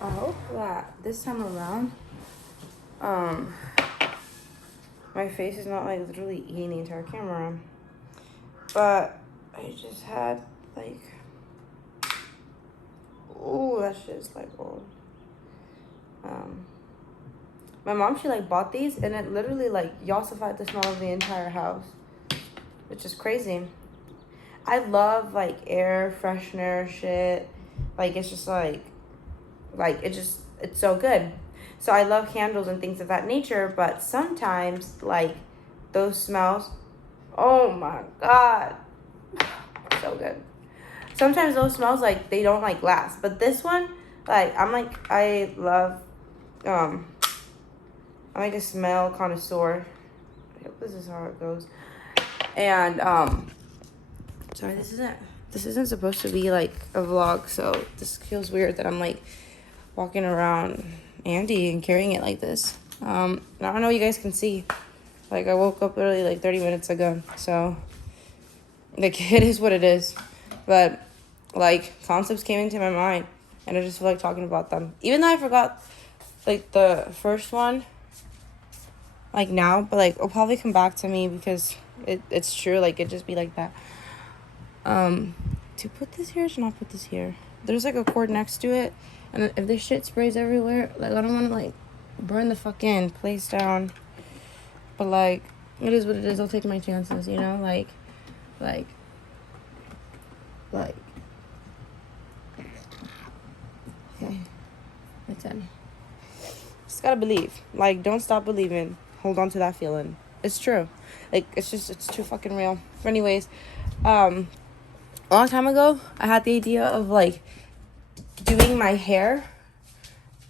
I hope that this time around, my face is not like literally eating the entire camera. But I just had like, oh, that shit is like old. My mom, she like bought these and it literally like yassified the smell of the entire house, which is crazy. I love like air freshener shit. Like it's just like it's so good. So I love candles and things of that nature, but sometimes like those smells, oh my god, so good. Sometimes those smells like they don't like last, but this one, like I love, I'm like a smell connoisseur. I hope this is how it goes. And sorry, this isn't supposed to be like a vlog, so this feels weird that I'm like walking around Andy and carrying it like this. I don't know if you guys can see. Like I woke up literally like 30 minutes ago, so like it is what it is. But like concepts came into my mind and I just feel like talking about them. Even though I forgot like the first one like now, but like it'll probably come back to me because it's true, like it just be like that. To put this here or to not put this here? There's like a cord next to it, and if this shit sprays everywhere, like I don't want to like burn the fucking place down. But like it is what it is. I'll take my chances, you know, like okay, that's it. Just gotta believe. Like don't stop believing. Hold on to that feeling. It's true. Like it's too fucking real. But anyways, a long time ago, I had the idea of like doing my hair.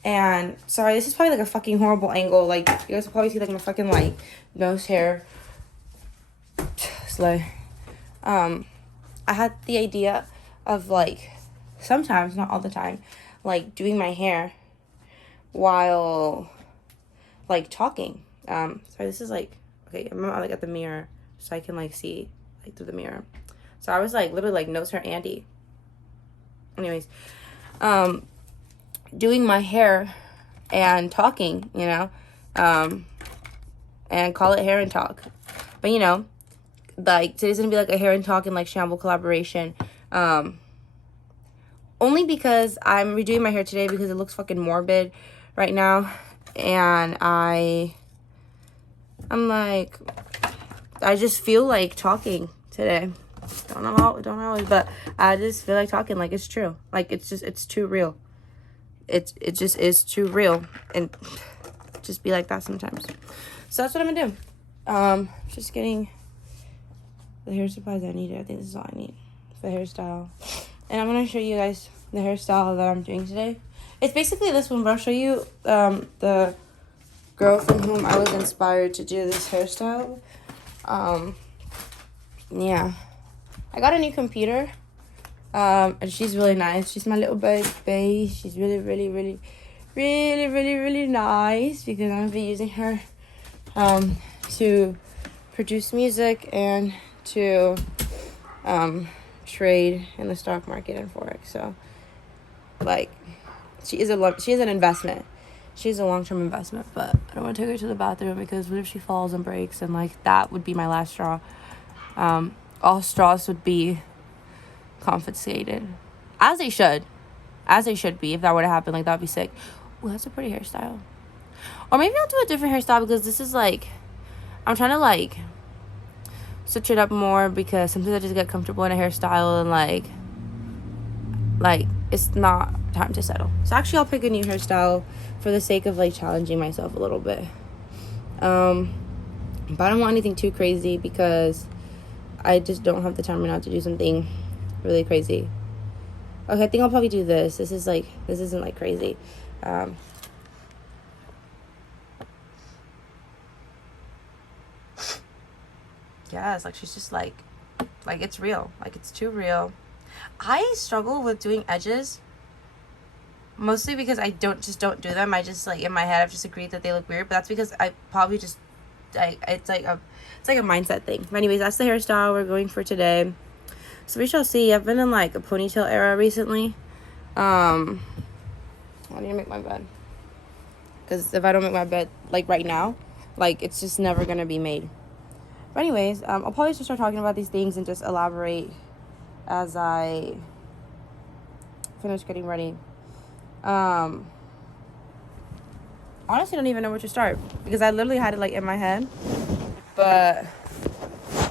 And sorry, this is probably like a fucking horrible angle. Like you guys will probably see like my fucking like nose hair. Slay. I had the idea of like sometimes, not all the time, like doing my hair while like talking. Sorry, this is like okay. I'm like at the mirror so I can like see like through the mirror. So I was like literally like nose hair Andy. Anyways, doing my hair and talking, you know, and call it hair and talk. But you know, like today's gonna be like a hair and talk and like Shamble collaboration. Only because I'm redoing my hair today because it looks fucking morbid right now, and I'm like, I just feel like talking today. Don't know, but I just feel like talking. Like it's true. Like it's too real. It just is too real, and just be like that sometimes. So that's what I'm gonna do. Just getting the hair supplies I needed. I think this is all I need for the hairstyle, and I'm gonna show you guys the hairstyle that I'm doing today. It's basically this one, but I'll show you the girl from whom I was inspired to do this hairstyle. Yeah, I got a new computer. And she's really nice. She's my little baby. She's really nice because I'm gonna be using her to produce music and to trade in the stock market and forex. So like she is an investment. She's a long-term investment, but I don't want to take her to the bathroom because what if she falls and breaks, and like that would be my last straw. All straws would be confiscated, as they should be. If that were to happen, like that would be sick. Oh, that's a pretty hairstyle. Or maybe I'll do a different hairstyle because this is like, I'm trying to like switch it up more because sometimes I just get comfortable in a hairstyle and like it's not time to settle. So actually I'll pick a new hairstyle for the sake of like challenging myself a little bit. But I don't want anything too crazy because I just don't have the time right now to do something really crazy. Okay, I think I'll probably do this. This isn't like crazy. Yeah, it's like she's just like it's real. Like it's too real. I struggle with doing edges mostly because I don't do them. I just like in my head I've just agreed that they look weird, but that's because I probably just it's like a mindset thing. But anyways, that's the hairstyle we're going for today. So we shall see. I've been in like a ponytail era recently. I need to make my bed. Because if I don't make my bed, like, right now, like, it's just never going to be made. But anyways, I'll probably just start talking about these things and just elaborate as I finish getting ready. Honestly, I don't even know where to start. Because I literally had it, like, in my head. But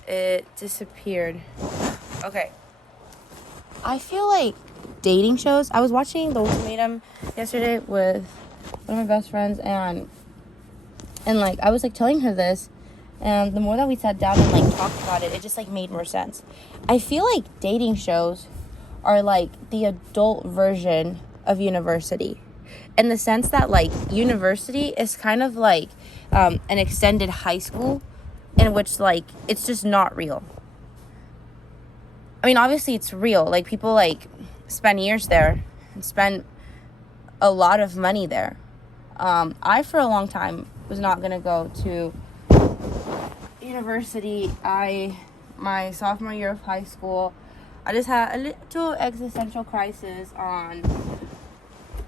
it disappeared. Okay. I feel like dating shows. I was watching The Ultimatum yesterday with one of my best friends, and like I was like telling her this, and the more that we sat down and like talked about it, it just like made more sense. I feel like dating shows are like the adult version of university, in the sense that like university is kind of like an extended high school, in which like it's just not real. I mean, obviously it's real. Like, people like spend years there and spend a lot of money there. I, for a long time, was not going to go to university. My sophomore year of high school, I just had a little existential crisis on what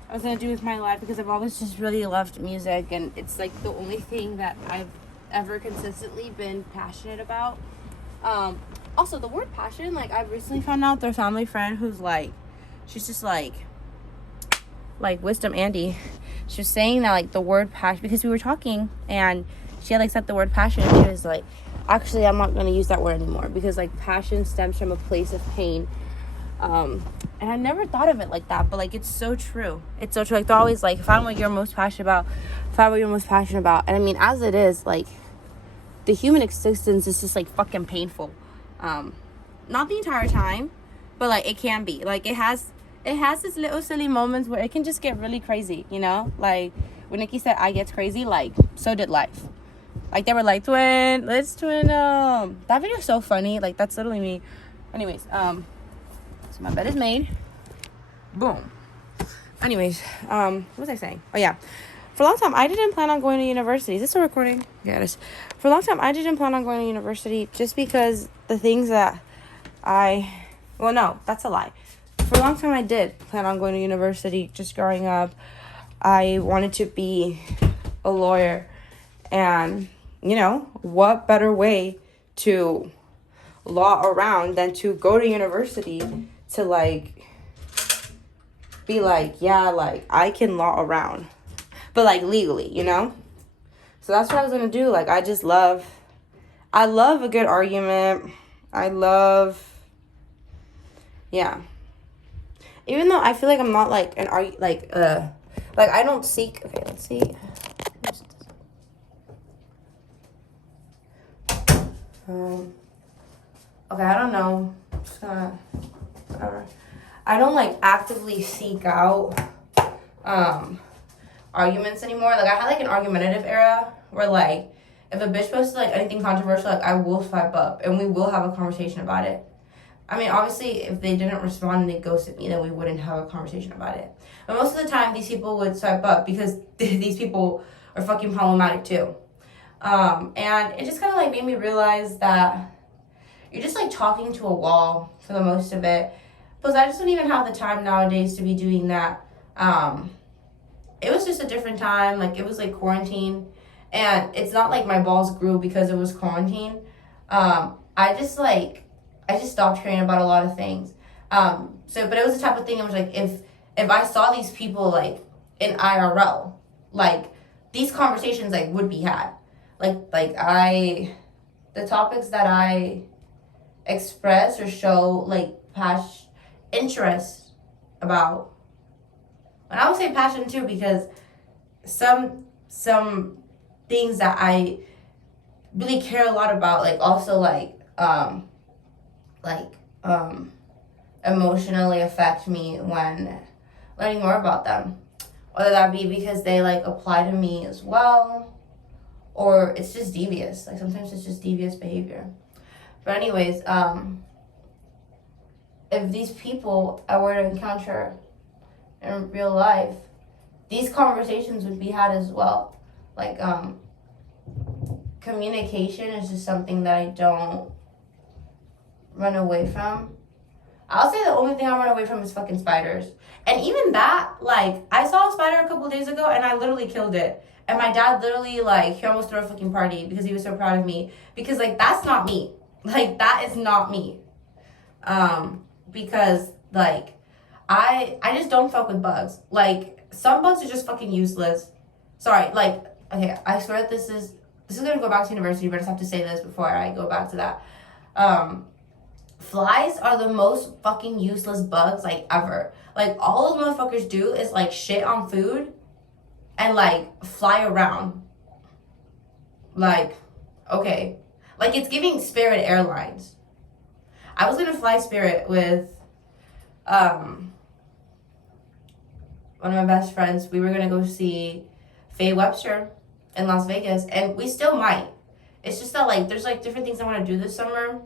I was going to do with my life, because I've always just really loved music, and it's like the only thing that I've ever consistently been passionate about. Also, the word passion, like, I've recently found out their family friend who's, like, she's just, like, Wisdom Andy. She was saying that, like, the word passion, because we were talking, and she had, like, said the word passion, and she was, like, actually, I'm not going to use that word anymore, because, like, passion stems from a place of pain. And I never thought of it like that, but, like, it's so true. It's so true. Like, they're always, like, find what you're most passionate about. Find what you're most passionate about. And, I mean, as it is, like, the human existence is just, like, fucking painful. Not the entire time, but like it can be. Like, it has its little silly moments where it can just get really crazy, you know? Like when Nikki said I get crazy, like so did life. Like, they were like, let's twin that video is so funny. Like, that's literally me. Anyways, so my bed is made. Boom. Anyways, what was I saying? Oh yeah. For a long time, I didn't plan on going to university. Is this a recording? Yeah, it is. For a long time, I didn't plan on going to university just because the things that well, no, that's a lie. For a long time, I did plan on going to university just growing up. I wanted to be a lawyer. And, you know, what better way to law around than to go to university to, like, be like, yeah, like, I can law around. But, like, legally, you know? So that's what I was going to do. Like, I love a good argument. Yeah. Even though I feel like I'm not, like, I don't seek, okay, let's see. Okay, I don't know. Just gonna, whatever. I don't, like, actively seek out, arguments anymore. Like, I had, like, an argumentative era where, like, if a bitch posted, like, anything controversial, like, I will swipe up and we will have a conversation about it. I mean, obviously, if they didn't respond and they ghosted me, then we wouldn't have a conversation about it. But most of the time, these people would swipe up because these people are fucking problematic too. And it just kind of, like, made me realize that you're just, like, talking to a wall for the most of it. Plus, I just don't even have the time nowadays to be doing that. It was just a different time. Like, it was, like, quarantine. And it's not like my balls grew because it was quarantine. I just stopped caring about a lot of things. But it was the type of thing I was like, if I saw these people, like, in IRL, like, these conversations, like, would be had. The topics that I express or show, like, past interest about. And I would say passion, too, because some things that I really care a lot about, like, also, emotionally affect me when learning more about them. Whether that be because they, like, apply to me as well, or it's just devious. Like, sometimes it's just devious behavior. But anyways, if these people I were to encounter in real life, these conversations would be had as well. Like, communication is just something that I don't run away from. I'll say the only thing I run away from is fucking spiders. And even that, like, I saw a spider a couple days ago and I literally killed it. And my dad literally, like, he almost threw a fucking party because he was so proud of me. Because, like, that's not me. Like, that is not me. Because, like, I just don't fuck with bugs. Like, some bugs are just fucking useless. Sorry, like, okay, I swear that this is gonna go back to university, but I just have to say this before I go back to that. Flies are the most fucking useless bugs, like, ever. Like, all those motherfuckers do is, like, shit on food and, like, fly around. Like, okay. Like, it's giving Spirit Airlines. I was gonna fly Spirit with, one of my best friends. We were gonna go see Faye Webster in Las Vegas, and we still might. It's just that, like, there's, like, different things I want to do this summer.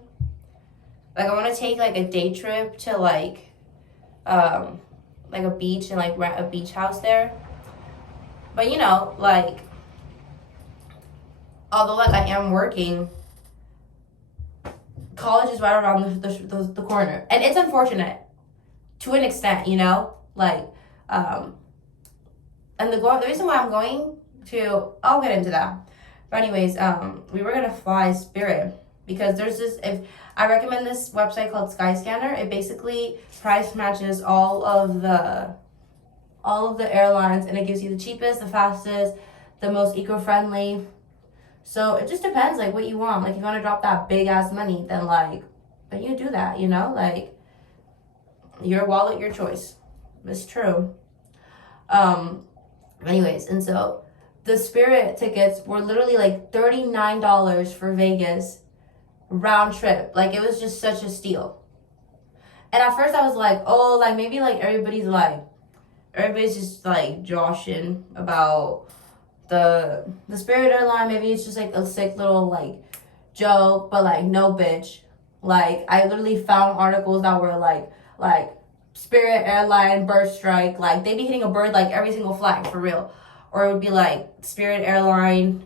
Like, I want to take, like, a day trip to, like a beach and, like, rent a beach house there. But, you know, like, although, like, I am working, college is right around the corner. And it's unfortunate to an extent, you know? Like, and the reason why I'm going to, I'll get into that. But anyways, we were going to fly Spirit because there's this, if I recommend this website called Skyscanner. It basically price matches all of the airlines, and it gives you the cheapest, the fastest, the most eco-friendly. So it just depends, like, what you want. Like, if you want to drop that big ass money, then, like, then you do that, you know? Like, your wallet, your choice. It's true. Anyways, and so the Spirit tickets were literally like $39 for Vegas round trip. Like, it was just such a steal. And at first I was like, oh, like, maybe, like, everybody's just, like, joshing about the Spirit airline. Maybe it's just, like, a sick little, like, joke. But, like, no, bitch. Like, I literally found articles that were, like, Spirit airline bird strike. Like, they be hitting a bird, like, every single flight, for real. Or it would be, like, Spirit airline,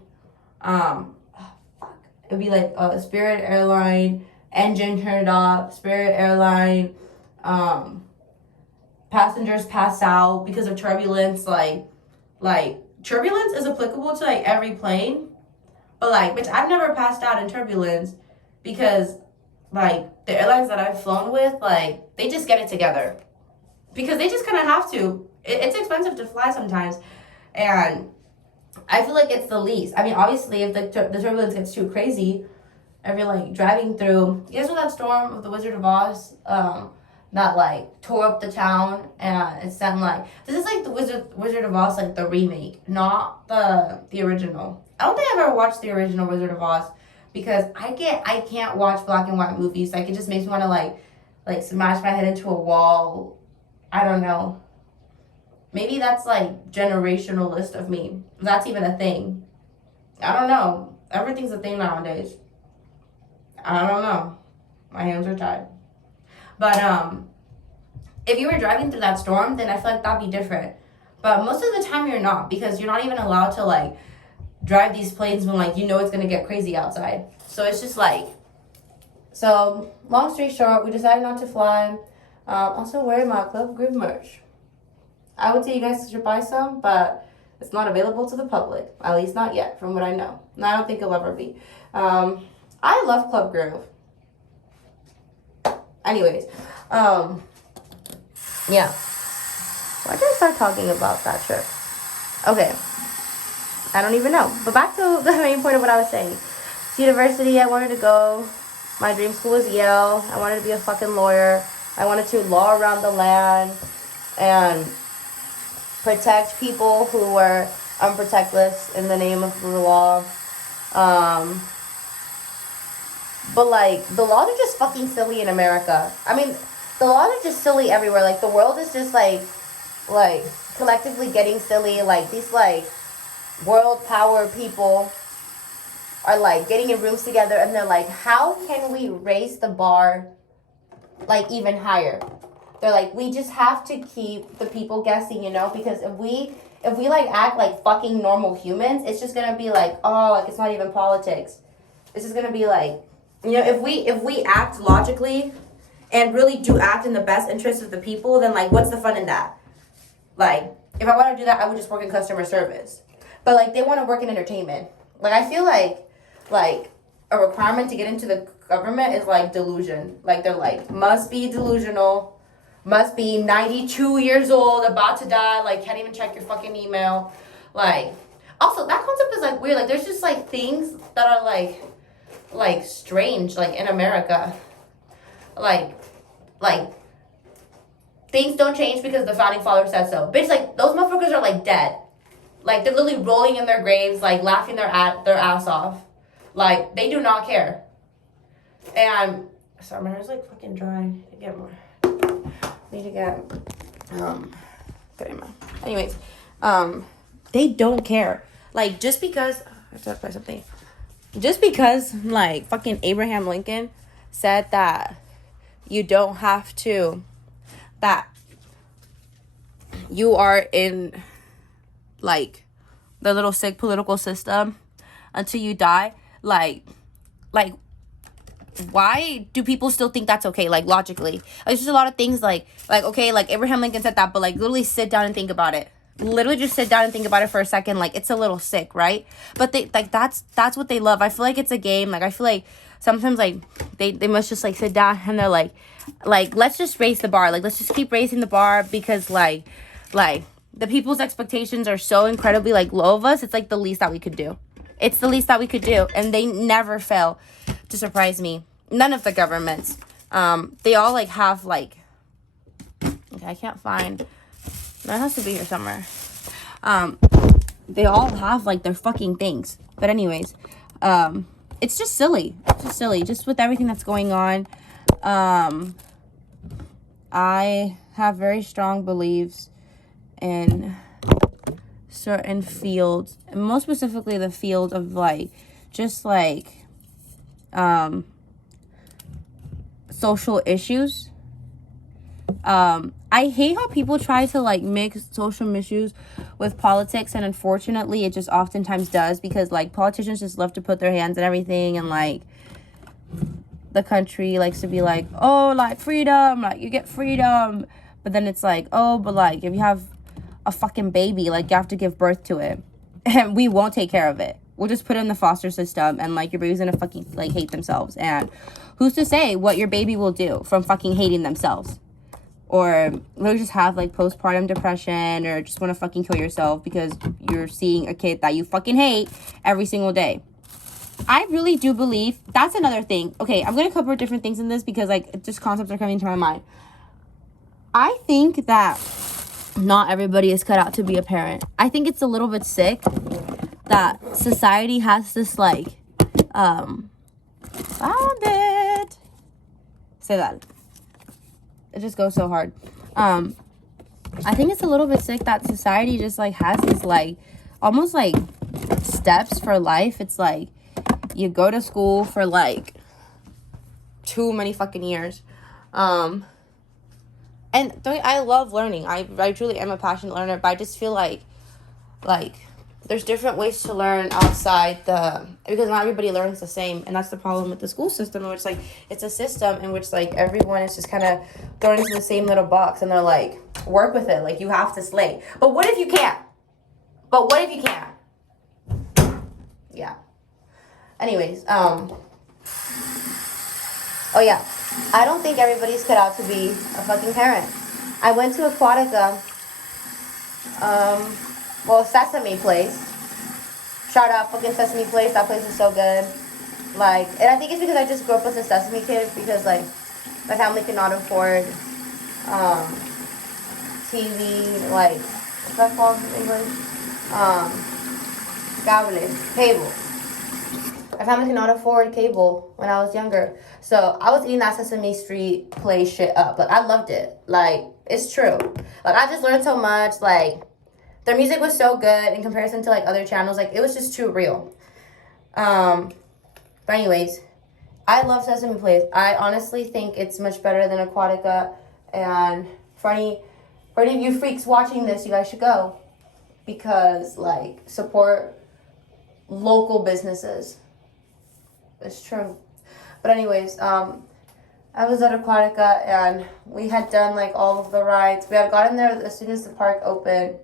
it would be like Spirit Airline engine turned off, Spirit Airline passengers pass out because of turbulence. Like turbulence is applicable to, like, every plane, but, like, bitch, I've never passed out in turbulence because, like, the airlines that I've flown with, like, they just get it together because they just kind of have to. It's expensive to fly sometimes, and I feel like it's the least. I mean, obviously, if the turbulence gets too crazy, if you're, like, driving through, you guys know that storm of the Wizard of Oz, that, like, tore up the town, and it sent, like, this is, like, the Wizard of Oz, like, the remake, not the original. I don't think I've ever watched the original Wizard of Oz because I can't watch black and white movies. Like, it just makes me want to, like smash my head into a wall. I don't know. Maybe that's, like, generationalist of me. That's even a thing. I don't know. Everything's a thing nowadays. I don't know. My hands are tied. But, if you were driving through that storm, then I feel like that'd be different. But most of the time you're not, because you're not even allowed to, like, drive these planes when, like, you know it's going to get crazy outside. So it's just, like... So, long story short, we decided not to fly. Also wearing my Club Groove merch. I would say you guys should buy some, but it's not available to the public. At least not yet, from what I know. And I don't think it'll ever be. I love Club Groove. Anyways, yeah. Why did I start talking about that trip? Okay. I don't even know. But back to the main point of what I was saying. To university, I wanted to go. My dream school was Yale. I wanted to be a fucking lawyer. I wanted to law around the land and protect people who were unprotectless in the name of the law. But, like, the laws are just fucking silly in America. I mean, the laws are just silly everywhere. Like, the world is just, like, collectively getting silly. Like, these, like, world power people are, like, getting in rooms together, and they're like, how can we raise the bar, like, even higher? They're like, we just have to keep the people guessing, you know? Because if we like, act like fucking normal humans, it's just gonna be like, oh, like, it's not even politics. It's just gonna be like, you know, if we act logically and really do act in the best interest of the people, then like what's the fun in that? Like, if I want to do that, I would just work in customer service. But like they want to work in entertainment. Like I feel like a requirement to get into the government is like delusion. Like they're like must be delusional, must be 92 years old, about to die, like can't even check your fucking email. Like also that concept is like weird. Like there's just like things that are like strange like in America. Like things don't change because the founding father said so. Bitch, like those motherfuckers are like dead. Like they're literally rolling in their graves, like laughing their ass off. Like they do not care. And sorry, my hair's like fucking dry. Need to get more. Need to get anyways, they don't care. Like just because I have to play something. Just because like fucking Abraham Lincoln said that you don't have to, that you are in like the little sick political system until you die, like why do people still think that's okay? Like logically, like, there's just a lot of things like okay, like Abraham Lincoln said that, but like literally sit down and think about it. Literally just sit down and think about it for a second. Like it's a little sick, right? But they like that's what they love. I feel like it's a game. Like I feel like sometimes like they must just like sit down and they're like let's just raise the bar. Like let's just keep raising the bar because like the people's expectations are so incredibly like low of us. It's like the least that we could do. It's the least that we could do, and they never fail to surprise me. None of the governments. They all like have like. Okay, I can't find. That has to be here somewhere. They all have like their fucking things. But anyways, it's just silly. It's just silly. Just with everything that's going on. I have very strong beliefs in certain fields, and most specifically the field of like just like social issues. I hate how people try to like mix social issues with politics, and unfortunately it just oftentimes does, because like politicians just love to put their hands in everything, and like the country likes to be like, oh, like freedom, like you get freedom, but then it's like, oh, but like if you have a fucking baby, like you have to give birth to it, and we won't take care of it. We'll just put it in the foster system, and like your baby's gonna fucking like hate themselves, and who's to say what your baby will do from fucking hating themselves? Or really just have like postpartum depression, or just want to fucking kill yourself because you're seeing a kid that you fucking hate every single day. I really do believe that's another thing. Okay, I'm gonna cover different things in this because like just concepts are coming to my mind. I think that not everybody is cut out to be a parent. I think it's a little bit sick that society has this like found it. Say that. It just goes so hard. I think it's a little bit sick that society just like has these like almost like steps for life. It's like you go to school for like too many fucking years. And I love learning. I truly am a passionate learner, but I just feel like there's different ways to learn outside because not everybody learns the same, and that's the problem with the school system, in which like it's a system in which like everyone is just kind of thrown into the same little box, and they're like, work with it, like you have to slay. But what if you can't? Yeah. Anyways, oh yeah, I don't think everybody's cut out to be a fucking parent. I went to Aquatica, Sesame Place. Shout out fucking Sesame Place. That place is so good. Like, and I think it's because I just grew up as a Sesame kid, because like my family could not afford TV, like what's that called in English? Cable. My family could not afford cable when I was younger, so I was eating that Sesame Street play shit up. Like I loved it. Like it's true. Like I just learned so much. Like their music was so good in comparison to like other channels. Like it was just too real. But anyways, I love Sesame Place. I honestly think it's much better than Aquatica. And for any of you freaks watching this, you guys should go, because like support local businesses. It's true. But anyways, I was at Aquatica and we had done like all of the rides. We had gotten there as soon as the park opened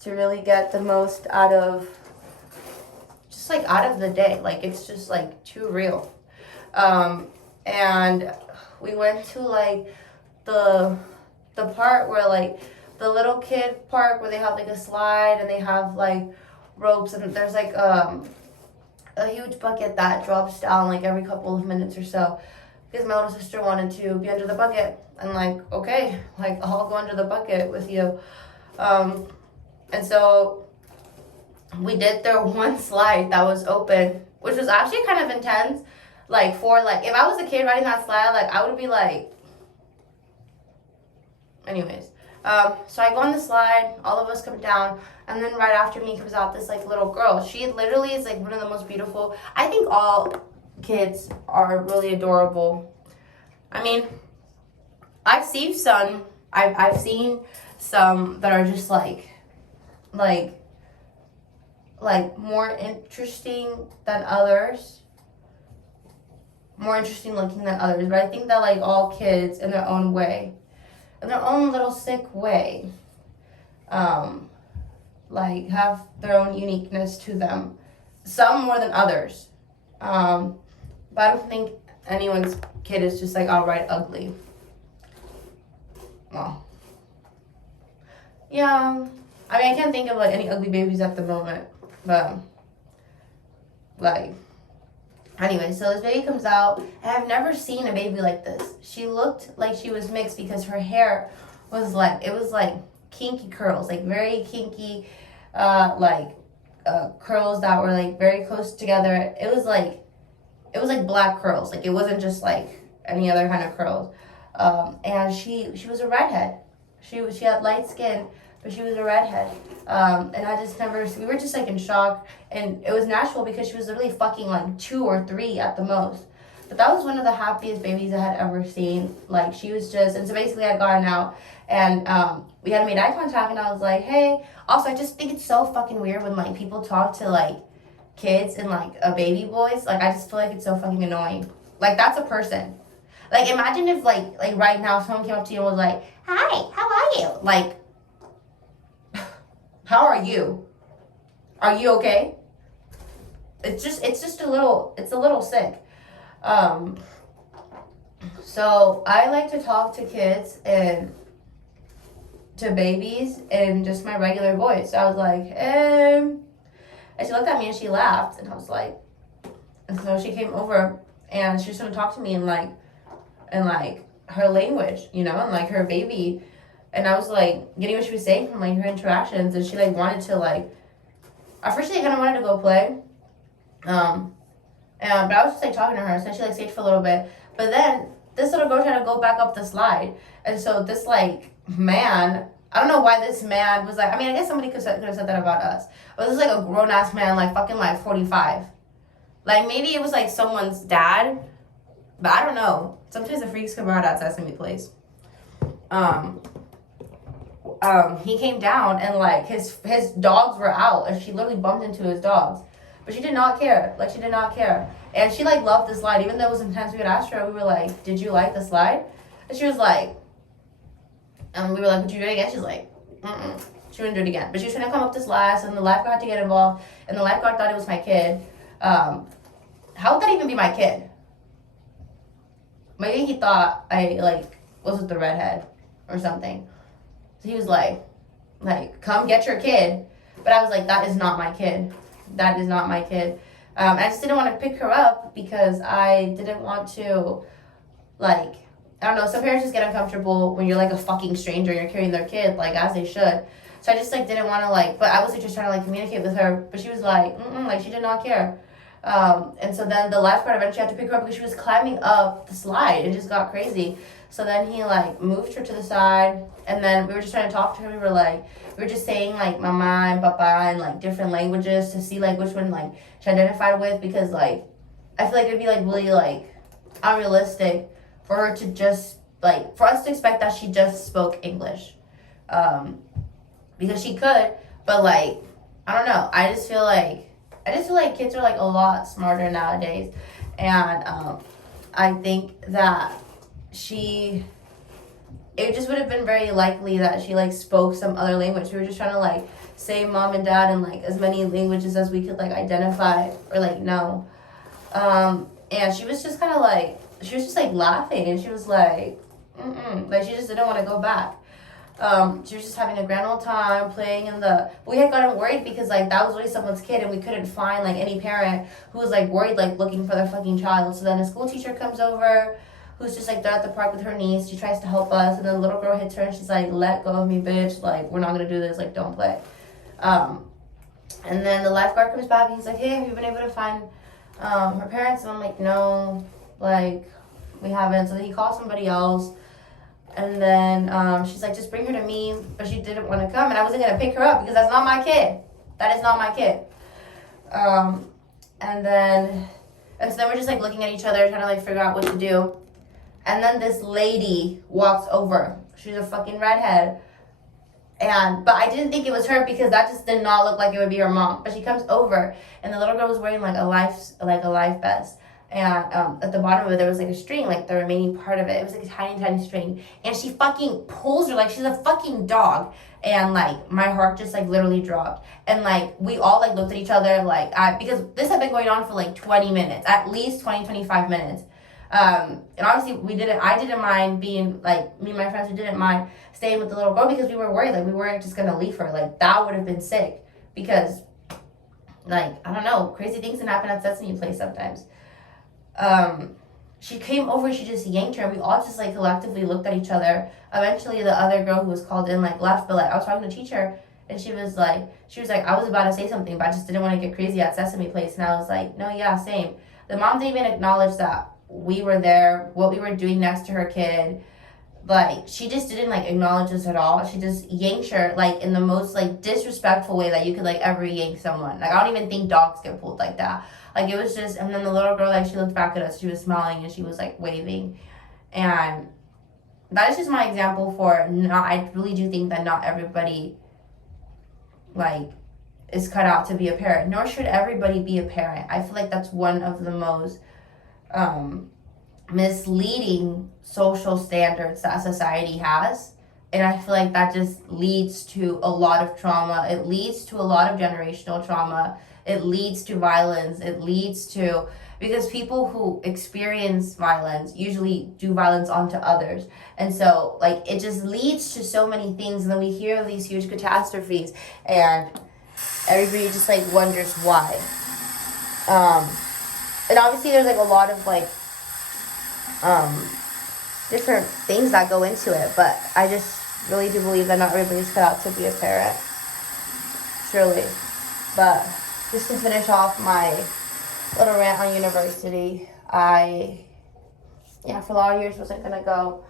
to really get the most out of just like out of the day. Like it's just like too real. And we went to like the part where like the little kid park where they have like a slide and they have like ropes and there's like a huge bucket that drops down like every couple of minutes or so because my little sister wanted to be under the bucket and like okay, like I'll go under the bucket with you. And so we did their one slide that was open, which was actually kind of intense. Like for like if I was a kid riding that slide, like I would be like anyways. So I go on the slide, all of us come down, and then right after me comes out this like little girl. She literally is like one of the most beautiful. I think all kids are really adorable. I mean, I've seen some that are just like more interesting than others. More interesting looking than others. But I think that like all kids in their own way, in their own little sick way, like have their own uniqueness to them. Some more than others. But I don't think anyone's kid is just like outright ugly. Well, yeah. I mean, I can't think of like any ugly babies at the moment, but like, anyway, so this baby comes out, and I've never seen a baby like this. She looked like she was mixed because her hair was like, it was like kinky curls, like very kinky, curls that were like very close together. It was like black curls. Like it wasn't just like any other kind of curls. And she was a redhead. She had light skin, but she was a redhead. And I just never, we were just like in shock. And it was natural because she was literally fucking like 2 or 3 at the most. But that was one of the happiest babies I had ever seen. Like she was just, and so basically I got her out and we had made eye contact and I was like, hey. Also, I just think it's so fucking weird when like people talk to like kids in like a baby voice. Like I just feel like it's so fucking annoying. Like that's a person. Like imagine if like right now someone came up to you and was like, hi, how are you? Like, how are you? Are you okay? It's a little sick. So I like to talk to kids and to babies in just my regular voice. I was like, and she looked at me and she laughed and I was like, and so she came over and she was trying to talk to me in like her language, you know, and like her baby. And I was like getting what she was saying from like her interactions, and she like wanted to like, at first she kind of wanted to go play, but I was just like talking to her, so she like stayed for a little bit. But then this little girl tried to go back up the slide, and so this like man, I don't know why this man was like, I mean I guess somebody could have said that about us, but this was like a grown ass man, like fucking like 45, like maybe it was like someone's dad, but I don't know. Sometimes the freaks come out at Sesame Place. He came down and like his dogs were out and she literally bumped into his dogs, but she did not care. Like she did not care, and she like loved the slide even though it was intense. We had asked her, we were like, did you like the slide? And she was like, and we were like, would you do it again? She's like, she wouldn't do it again, but she was trying to come up this last, and the lifeguard had to get involved, and the lifeguard thought it was my kid. How would that even be my kid? Maybe he thought I like was with the redhead or something. So he was like, come get your kid. But I was like, that is not my kid. That is not my kid. I just didn't want to pick her up because I didn't want to, like, I don't know, some parents just get uncomfortable when you're like a fucking stranger and you're carrying their kid, like, as they should. So I just like didn't want to like, but I was like just trying to like communicate with her. But she was like, like she did not care. And so then the lifeguard eventually had to pick her up because she was climbing up the slide. It just got crazy. So then he like moved her to the side, and then we were just trying to talk to her. We were just saying like mama and papa in like different languages to see like which one like she identified with, because like I feel like it'd be like really like unrealistic for her to just like, for us to expect that she just spoke English, because she could, but like I don't know. I just feel like kids are like a lot smarter nowadays, and I think that it just would have been very likely that she like spoke some other language. We were just trying to like say mom and dad in like as many languages as we could like identify or like know. And she was just kind of like, she was just like laughing, and she was like, like she just didn't want to go back. She was just having a grand old time playing in the. We had gotten worried because like that was really someone's kid, and we couldn't find like any parent who was like worried, like looking for their fucking child. So then a school teacher comes over, who's just like there at the park with her niece. She tries to help us, and then the little girl hits her, and she's like, "Let go of me, bitch! Like we're not gonna do this. Like don't play." And then the lifeguard comes back, and he's like, "Hey, have you been able to find her parents?" And I'm like, "No, like we haven't." So then he calls somebody else. And then she's like, just bring her to me. But she didn't want to come. And I wasn't going to pick her up because that's not my kid. That is not my kid. And so then we're just like looking at each other, trying to like figure out what to do. And then this lady walks over. She's a fucking redhead. But I didn't think it was her because that just did not look like it would be her mom. But she comes over, and the little girl was wearing like a life vest. And at the bottom of it, there was like a string, like the remaining part of it. It was like a tiny, tiny string. And she fucking pulls her like she's a fucking dog. And like my heart just like literally dropped. And like we all like looked at each other like, because this had been going on for like 20 minutes, at least 25 minutes. And obviously I didn't mind being like, me and my friends who didn't mind staying with the little girl because we were worried. Like we weren't just gonna leave her. Like that would have been sick because like, I don't know, crazy things can happen at Sesame Place sometimes. She came over, she just yanked her, and we all just like collectively looked at each other. Eventually the other girl who was called in like left, but like I was talking to the teacher, and she was like, I was about to say something, but I just didn't want to get crazy at Sesame Place. And I was like, no, yeah, same. The mom didn't even acknowledge that we were there, what we were doing next to her kid. Like she just didn't like acknowledge us at all. She just yanked her like in the most like disrespectful way that you could like ever yank someone. Like I don't even think dogs get pulled like that. Like it was just, and then the little girl, like she looked back at us, she was smiling and she was like waving. And that is just my example for I really do think that not everybody like is cut out to be a parent, nor should everybody be a parent. I feel like that's one of the most misleading social standards that society has. And I feel like that just leads to a lot of trauma. It leads to a lot of generational trauma. It leads to violence. It leads to, because people who experience violence usually do violence onto others. And so like it just leads to so many things. And then we hear of these huge catastrophes and everybody just like wonders why. And obviously there's like a lot of like different things that go into it, but I just really do believe that not everybody's cut out to be a parent. Surely. But just to finish off my little rant on university, for a lot of years was gonna go.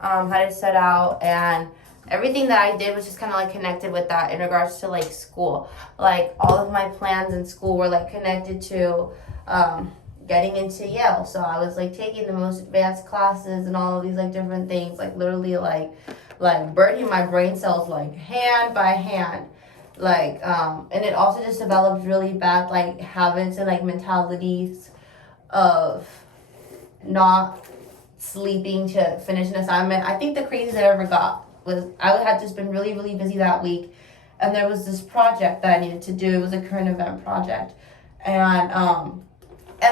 Had it set out, and everything that I did was just kind of like connected with that in regards to like school. Like all of my plans in school were like connected to getting into Yale. So I was like taking the most advanced classes and all of these like different things, like literally like burning my brain cells like hand by hand. And it also just developed really bad like habits and like mentalities of not sleeping to finish an assignment. I think the craziest I ever got was I had just been really, really busy that week, and there was this project that I needed to do. It was a current event project, and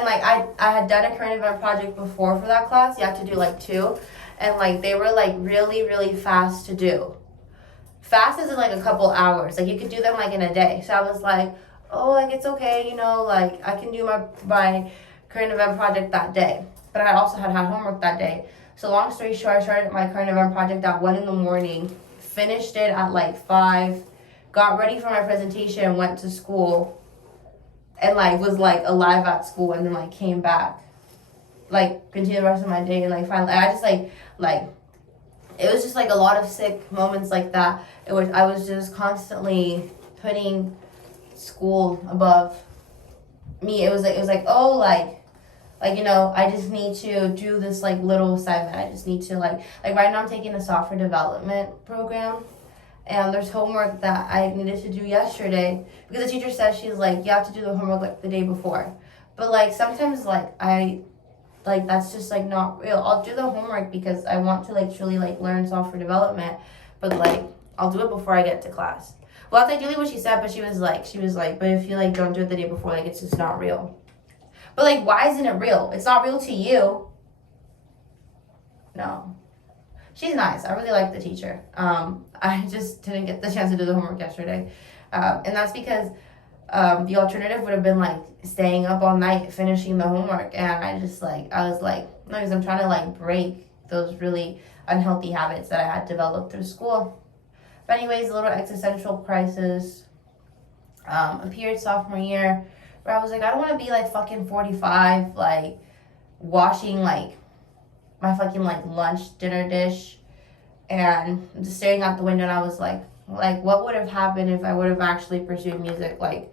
like I had done a current event project before for that class. You have to do like 2, and like they were like really, really fast to do. Fast is in like a couple hours. Like you could do them like in a day. So I was like, oh, like it's okay, you know, like I can do my current event project that day. But I also had homework that day. So long story short, I started my current event project at 1 a.m, finished it at like 5, got ready for my presentation, went to school, and like was like alive at school, and then like came back, like continued the rest of my day, and like finally I just like it was just like a lot of sick moments like that. I was just constantly putting school above me. It was like oh like you know, I just need to do this like little assignment. I just need to like right now I'm taking a software development program, and there's homework that I needed to do yesterday because the teacher says she's like, you have to do the homework like the day before. But like sometimes like I like that's just like not real. I'll do the homework because I want to like truly like learn software development, but like I'll do it before I get to class. Well, that's ideally what she said, but she was like, but if you like don't do it the day before, like it's just not real. But like, why isn't it real? It's not real to you. No. She's nice. I really like the teacher. I just didn't get the chance to do the homework yesterday. And that's because the alternative would have been like staying up all night finishing the homework. And I was like, no, because I'm trying to like break those really unhealthy habits that I had developed through school. But anyways, a little existential crisis appeared sophomore year where I was like, I don't want to be like fucking 45, like washing like my fucking like lunch dinner dish and just staring out the window, and I was like what would have happened if I would have actually pursued music? Like,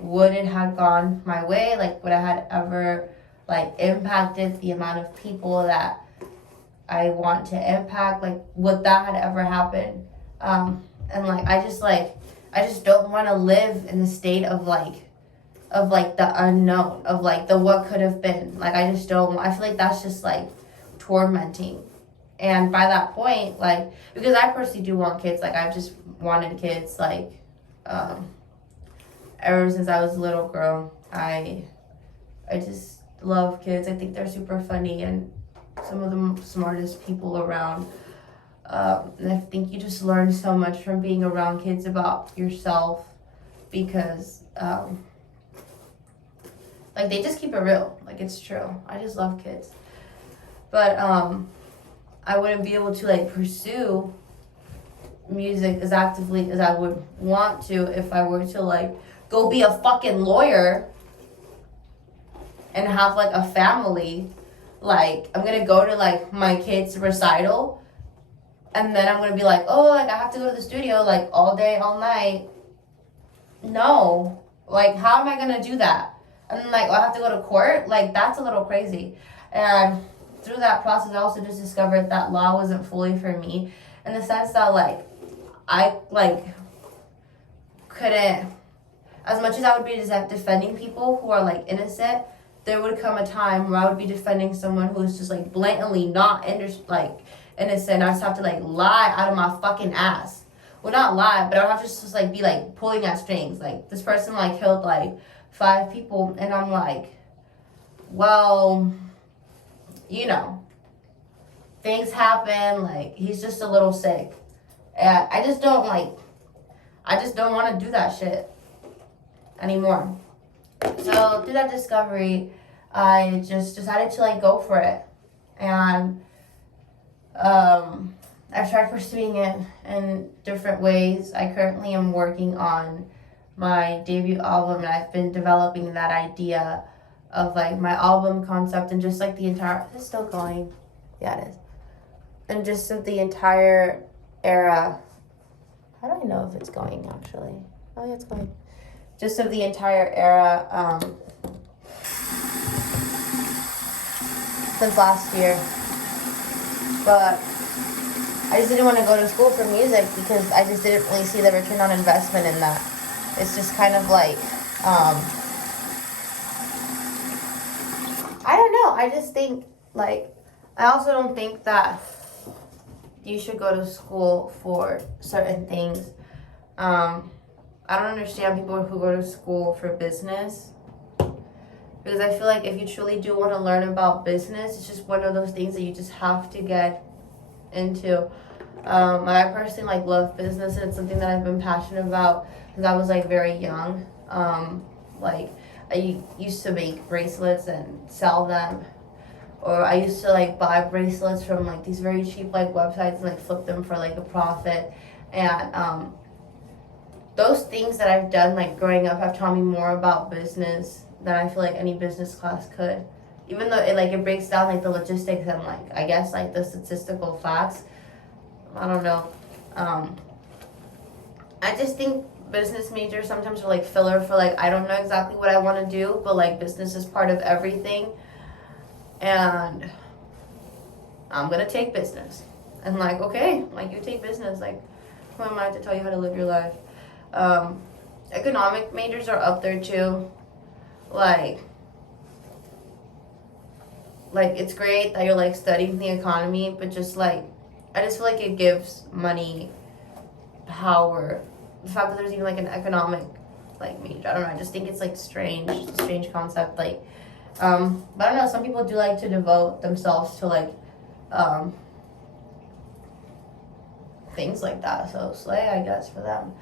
would it have gone my way? Like, would I had ever like impacted the amount of people that I want to impact? Like, would that had ever happened? And like I just don't want to live in the state of like the unknown, of like the what could have been. Like I just don't. I feel like that's just like tormenting. And by that point, like, because I personally do want kids, like I've just wanted kids, like ever since I was a little girl. I just love kids. I think they're super funny and some of the smartest people around. And I think you just learn so much from being around kids about yourself, because like they just keep it real. Like it's true. I just love kids. But I wouldn't be able to like pursue music as actively as I would want to if I were to like go be a fucking lawyer and have like a family. Like I'm gonna go to like my kid's recital and then I'm gonna be like, oh, like I have to go to the studio like all day, all night. No. Like how am I gonna do that? And then like I have to go to court? Like that's a little crazy. And through that process I also just discovered that law wasn't fully for me, in the sense that like I like couldn't, as much as I would be defending people who are like innocent, there would come a time where I would be defending someone who's just like blatantly not like innocent. I just have to like lie out of my fucking ass. Well, not lie, but I would have to just like be like pulling at strings. Like this person like killed like 5 people, and I'm like, well, you know, things happen. Like he's just a little sick, and I just don't want to do that shit anymore. So through that discovery, I just decided to like go for it, and I've tried pursuing it in different ways. I currently am working on my debut album, and I've been developing that idea of like my album concept and just like the entire, is it still going? Yeah, it is. And just of the entire era. How do I know if it's going actually? Oh yeah, it's going. Just of the entire era since last year. But I just didn't want to go to school for music because I just didn't really see the return on investment in that. It's just kind of like, I don't know. I just think like, I also don't think that you should go to school for certain things. I don't understand people who go to school for business, because I feel like if you truly do want to learn about business, it's just one of those things that you just have to get into. I personally like love business, and it's something that I've been passionate about because I was like very young. Like I used to make bracelets and sell them, or I used to like buy bracelets from like these very cheap like websites and like flip them for like a profit. And those things that I've done like growing up have taught me more about business than I feel like any business class could. Even though it breaks down like the logistics and like I guess like the statistical facts. I don't know. I just think business majors sometimes are like filler for like I don't know exactly what I want to do, but like business is part of everything. And I'm gonna take business. And like, okay, like you take business, like who am I to tell you how to live your life? Economic majors are up there too. Like like it's great that you're like studying the economy, but just like I just feel like it gives money power. The fact that there's even like an economic like major, I don't know. I just think it's like strange. It's a strange concept. Like, but I don't know. Some people do like to devote themselves to like things like that. So slay, I guess, for them.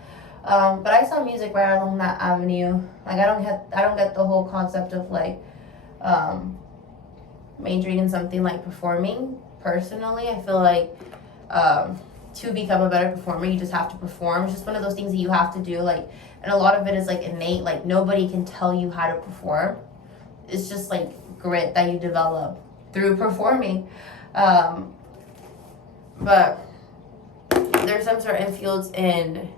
But I saw music right along that avenue. Like I don't get the whole concept of like majoring in something like performing. Personally, I feel like to become a better performer, you just have to perform. It's just one of those things that you have to do. Like, and a lot of it is like innate. Like nobody can tell you how to perform. It's just like grit that you develop through performing. But there's some certain fields in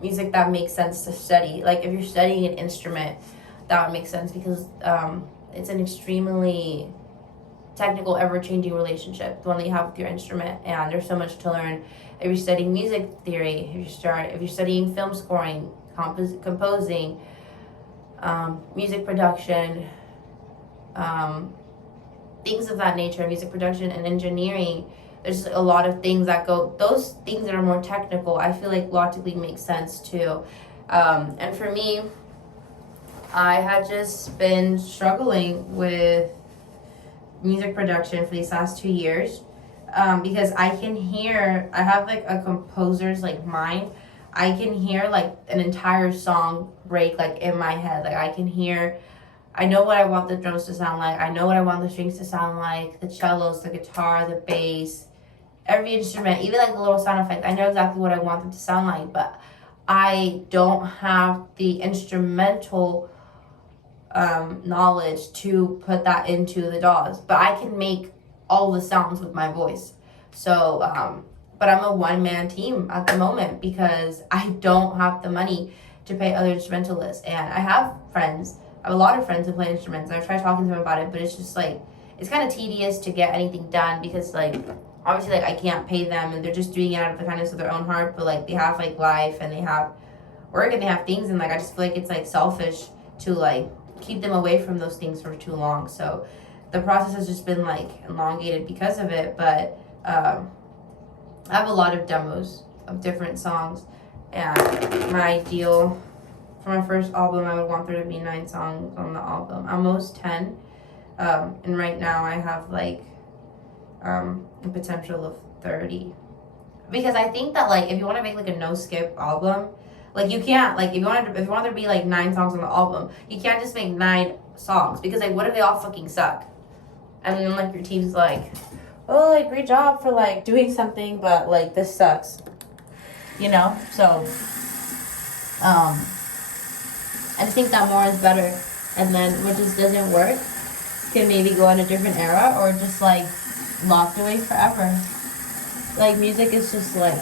music that makes sense to study. Like if you're studying an instrument, that would make sense because it's an extremely technical, ever-changing relationship, the one that you have with your instrument, and there's so much to learn. If you're studying music theory, if you're studying film scoring, composing, music production, things of that nature, music production and engineering, there's a lot of things that go, those things that are more technical, I feel like logically make sense too. And for me, I had just been struggling with music production for these last 2 years because I can hear, I have like a composer's like mind. I can hear like an entire song break like in my head. Like I can hear, I know what I want the drums to sound like. I know what I want the strings to sound like, the cellos, the guitar, the bass, every instrument, even like the little sound effect. I know exactly what I want them to sound like, but I don't have the instrumental knowledge to put that into the DAWs. But I can make all the sounds with my voice. So, but I'm a one-man team at the moment because I don't have the money to pay other instrumentalists. And I have friends. I have a lot of friends who play instruments. And I've tried talking to them about it, but it's just like, it's kind of tedious to get anything done because like, obviously like I can't pay them and they're just doing it out of the kindness of their own heart, but like they have like life and they have work and they have things, and like I just feel like it's like selfish to like keep them away from those things for too long. So the process has just been like elongated because of it. But I have a lot of demos of different songs, and my ideal for my first album, I would want there to be 9 songs on the album, at most 10. And right now I have like a potential of 30, because I think that like if you want to make like a no skip album, like you can't, like if you want there to be like 9 songs on the album, you can't just make 9 songs, because like what if they all fucking suck? And then like your team's like, oh, like great job for like doing something, but like this sucks, you know? So I just think that more is better, and then what just doesn't work can maybe go in a different era or just like locked away forever. Like music is just like,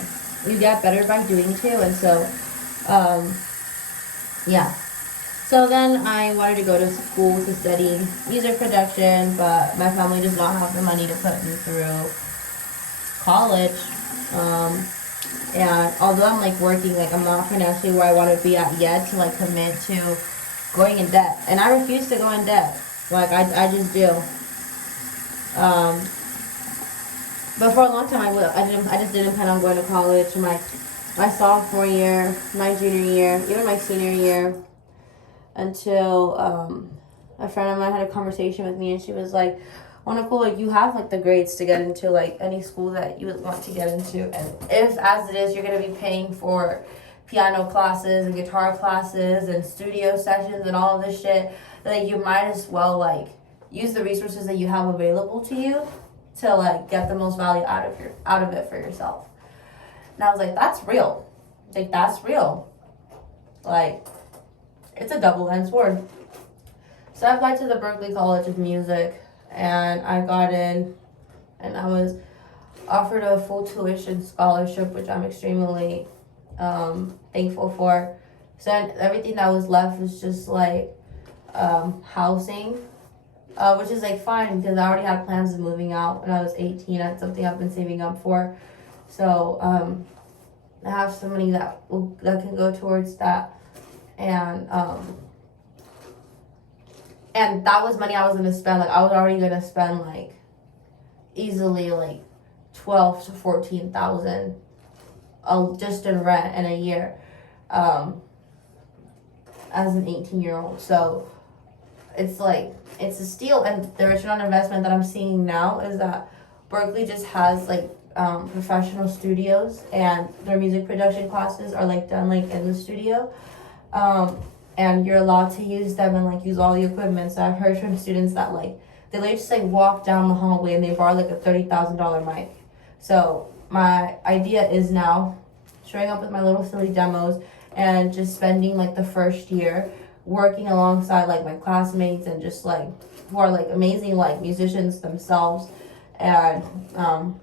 you get better by doing too. And so yeah, so then I wanted to go to school to study music production, but my family does not have the money to put me through college. And although I'm like working, like I'm not financially where I want to be at yet to like commit to going in debt, and I refuse to go in debt. Like I just do. But for a long time I just didn't plan on going to college. My sophomore year, my junior year, even my senior year, until a friend of mine had a conversation with me, and she was like, "Oh, Nicole, like you have like the grades to get into like any school that you would want to get into, and if as it is you're gonna be paying for piano classes and guitar classes and studio sessions and all of this shit, like you might as well like use the resources that you have available to you to like get the most value out of it for yourself." And I was like, that's real. Like that's real. Like it's a double-edged sword. So I applied to the Berklee College of Music, and I got in, and I was offered a full tuition scholarship, which I'm extremely thankful for. So everything that was left was just like housing, which is like fine because I already had plans of moving out when I was 18. That's something I've been saving up for. So I have some money that can go towards that, and and that was money I was gonna spend. Like I was already gonna spend like easily like 12 to 14,000 just in rent in a year, as an 18-year-old. So it's like it's a steal. And the return on investment that I'm seeing now is that Berkeley just has like professional studios, and their music production classes are like done like in the studio, and you're allowed to use them and like use all the equipment. So I've heard from students that like they literally just like walk down the hallway and they borrow like a $30,000 mic. So my idea is now showing up with my little silly demos and just spending like the first year working alongside like my classmates and just like who are like amazing like musicians themselves, and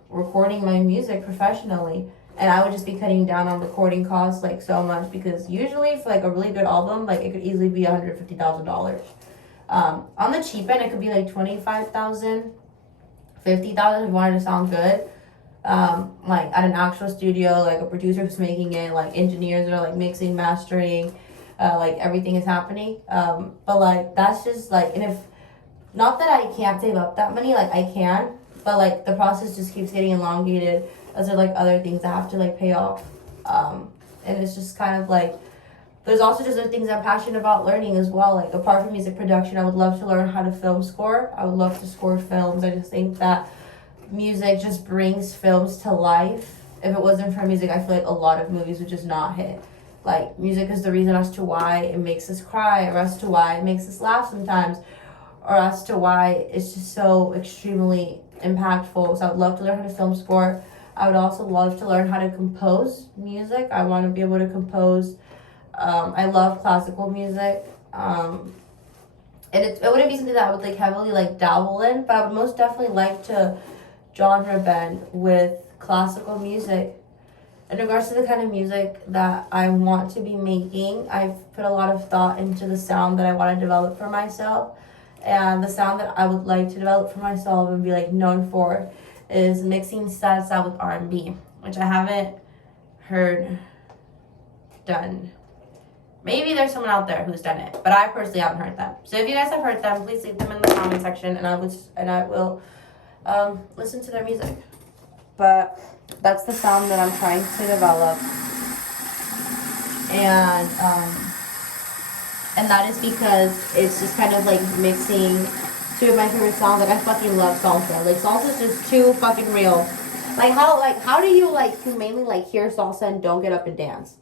recording my music professionally. And I would just be cutting down on recording costs like so much, because usually for like a really good album, like it could easily be $150,000. On the cheap end, it could be like 25,000, 50,000 if you wanted to sound good. Like at an actual studio, like a producer who's making it, like engineers that are like mixing, mastering, like everything is happening. But like that's just like, and if not that I can't save up that money, like I can, but like the process just keeps getting elongated as there are like other things I have to like pay off. And it's just kind of like, there's also just other things I'm passionate about learning as well. Like apart from music production, I would love to learn how to film score. I would love to score films. I just think that music just brings films to life. If it wasn't for music, I feel like a lot of movies would just not hit. Like music is the reason as to why it makes us cry, or as to why it makes us laugh sometimes, or as to why it's just so extremely impactful. So I would love to learn how to film score. I would also love to learn how to compose music. I want to be able to compose. I love classical music. And it wouldn't be something that I would like heavily like dabble in, but I would most definitely like to genre bend with classical music. In regards to the kind of music that I want to be making, I've put a lot of thought into the sound that I want to develop for myself. And the sound that I would like to develop for myself and be like known for is mixing salsa with R&B, which I haven't heard done. Maybe there's someone out there who's done it, but I personally haven't heard them. So if you guys have heard them, please leave them in the comment section, and I will listen to their music. But that's the sound that I'm trying to develop, and that is because it's just kind of like mixing two of my favorite songs. Like I fucking love salsa. Like salsa is just too fucking real. How do you like humanely like hear salsa and don't get up and dance?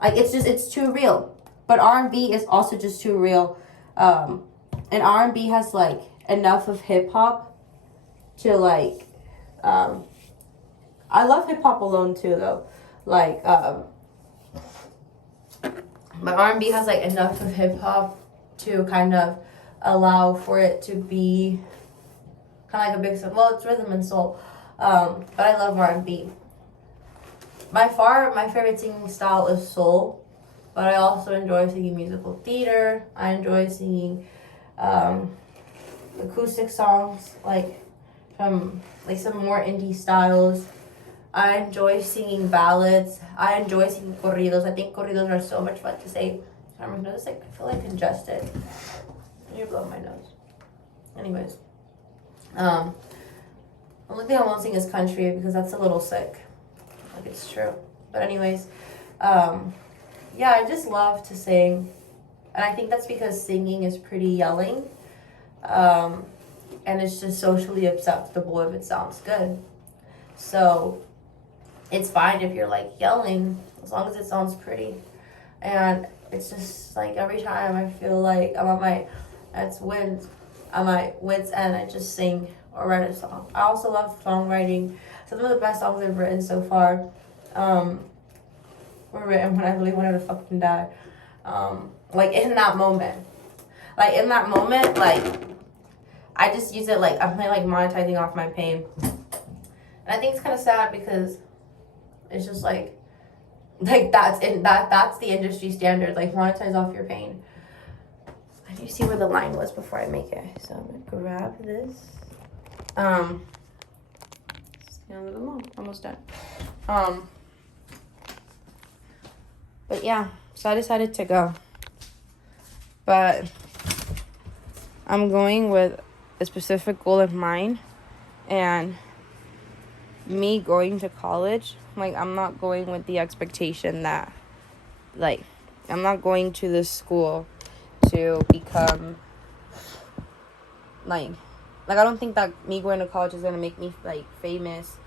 Like it's too real. But R&B is also just too real. And R&B has like enough of hip hop to like I love hip hop alone too though. Like but R&B has like enough of hip hop to kind of allow for it to be kind of like a big, well, it's rhythm and soul. But I love R&B. By far, my favorite singing style is soul, but I also enjoy singing musical theater. I enjoy singing acoustic songs, like from like some more indie styles. I enjoy singing ballads. I enjoy singing corridos. I think corridos are so much fun to say. I'm just like, I feel like congested. You're blowing my nose. Anyways, the only thing I won't sing is country because that's a little sick. Like it's true. But anyways, yeah, I just love to sing, and I think that's because singing is pretty yelling, and it's just socially acceptable if it sounds good. So it's fine if you're like yelling as long as it sounds pretty. And it's just like every time I feel like I'm at my wits end, I just sing or write a song. I also love songwriting. Some of the best songs I've written so far were written when I really wanted to fucking die. Like in that moment, like I just use it like I'm like monetizing off my pain. And I think it's kind of sad because it's just like that's the industry standard, like monetize off your pain. I need to see where the line was before I make it. So I'm gonna grab this. Almost done. But yeah, so I decided to go. But I'm going with a specific goal of mine, and me going to college, like, I'm not going with the expectation that, like, I'm not going to this school to become, like, I don't think that me going to college is going to make me, like, famous,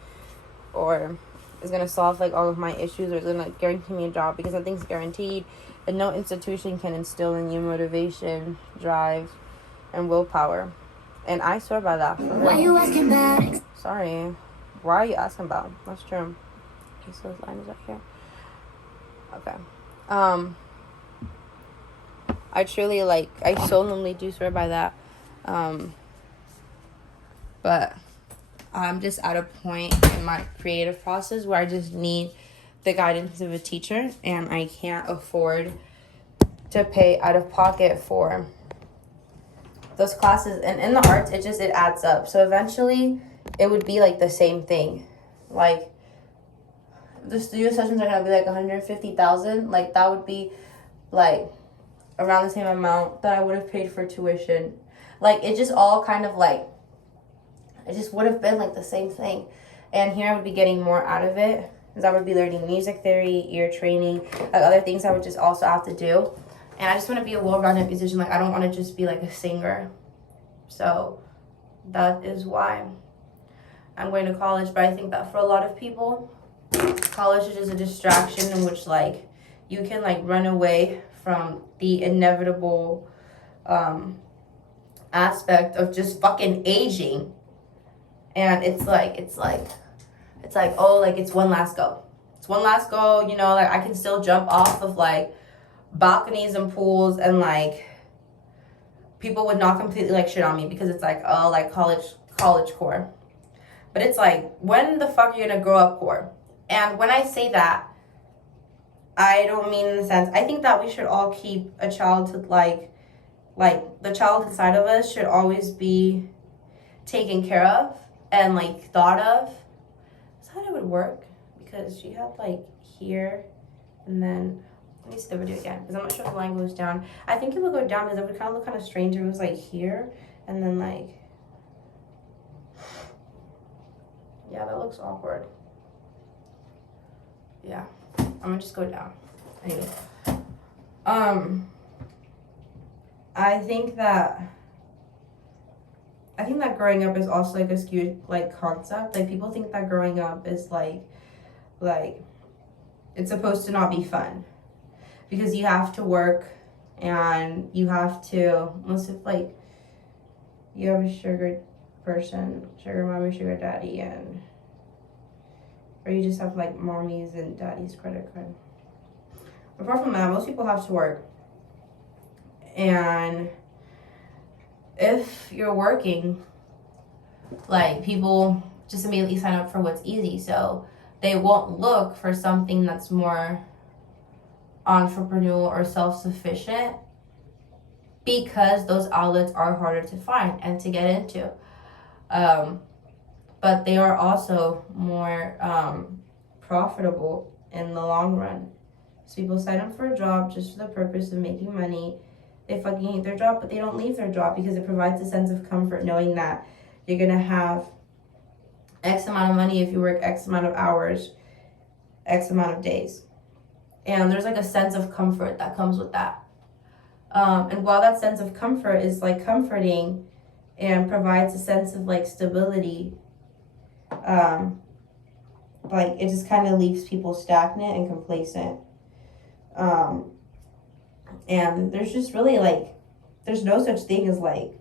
or is going to solve, like, all of my issues, or is going to guarantee me a job, because nothing's guaranteed, and no institution can instill in you motivation, drive, and willpower. And I swear by that. Why you asking back? Sorry. Why are you asking about? That's true. Okay, so this line is up here. Okay. I truly, like, I solemnly do swear by that. But I'm just at a point in my creative process where I just need the guidance of a teacher, and I can't afford to pay out of pocket for those classes. And in the arts, it adds up. So eventually it would be like the same thing. Like, the studio sessions are gonna be like 150,000. Like, that would be like around the same amount that I would have paid for tuition. Like, it just all kind of like, it just would have been like the same thing. And here I would be getting more out of it, because I would be learning music theory, ear training, like other things I would just also have to do. And I just want to be a well-rounded musician. Like, I don't want to just be like a singer. So that is why I'm going to college. But I think that for a lot of people, college is just a distraction in which, like, you can, like, run away from the inevitable aspect of just fucking aging. And it's like, oh, like, it's one last go. It's one last go, you know, like, I can still jump off of, like, balconies and pools, and, like, people would not completely, like, shit on me because it's like, oh, like, college core. But it's like, when the fuck are you gonna grow up core? And when I say that, I don't mean in the sense, I think that we should all keep a childhood, like the child inside of us should always be taken care of and, like, thought of. That's how it would work, because she had, like, here, and then, let me see the video again, because I'm not sure if the line goes down. I think it would go down, because it would kind of look kind of strange if it was, like, here, and then, like, yeah, that looks awkward. Yeah, I'm gonna just go down. Anyway, I think that growing up is also, like, a skewed, like, concept. Like, people think that growing up is like it's supposed to not be fun, because you have to work, and you have to, unless if, like, you have a sugar mommy, sugar daddy, and or you just have, like, mommy's and daddy's credit card. Apart from that, most people have to work. And if you're working, like, people just immediately sign up for what's easy, so they won't look for something that's more entrepreneurial or self-sufficient, because those outlets are harder to find and to get into. But they are also more profitable in the long run. So people sign up for a job just for the purpose of making money. They fucking hate their job, but they don't leave their job because it provides a sense of comfort knowing that you're gonna have X amount of money if you work X amount of hours, X amount of days. And there's, like, a sense of comfort that comes with that. And while that sense of comfort is, like, comforting and provides a sense of, like, stability, like, it just kind of leaves people stagnant and complacent. And there's just really, like, there's no such thing as, like,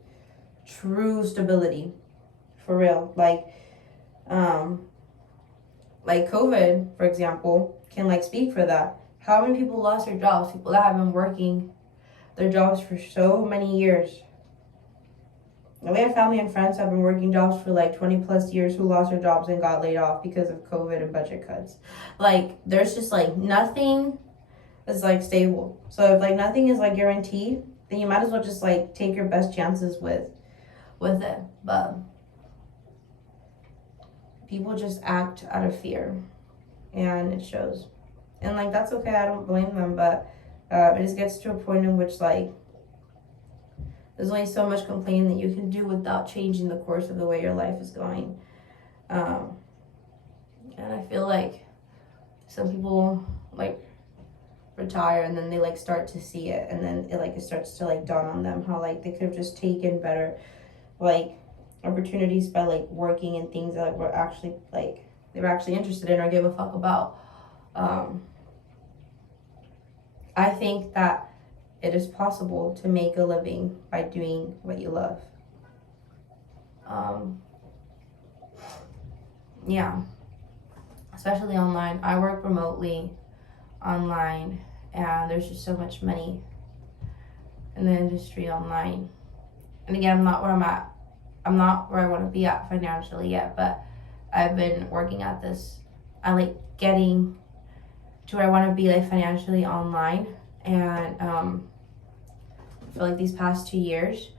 true stability, for real. Like COVID, for example, can, like, speak for that. How many people lost their jobs? People that have been working their jobs for so many years. And we have family and friends who have been working jobs for, like, 20 plus years who lost their jobs and got laid off because of COVID and budget cuts. Like, there's just, like, nothing is, like, stable. So if, like, nothing is, like, guaranteed, then you might as well just, like, take your best chances with it. But people just act out of fear, and it shows. And, like, that's okay, I don't blame them, but it just gets to a point in which, like, There's only so much complaining that you can do without changing the course of the way your life is going. And I feel like some people like retire and then they like start to see it, and then it starts to like dawn on them how like they could have just taken better like opportunities by like working in things that were actually like they were actually interested in or give a fuck about. I think that it is possible to make a living by doing what you love. Yeah, especially online. I work remotely online, and there's just so much money in the industry online. And again, I'm not where I'm at. I'm not where I want to be at financially yet, but I've been working at this. I like getting to where I want to be like financially online, and for like these past 2 years,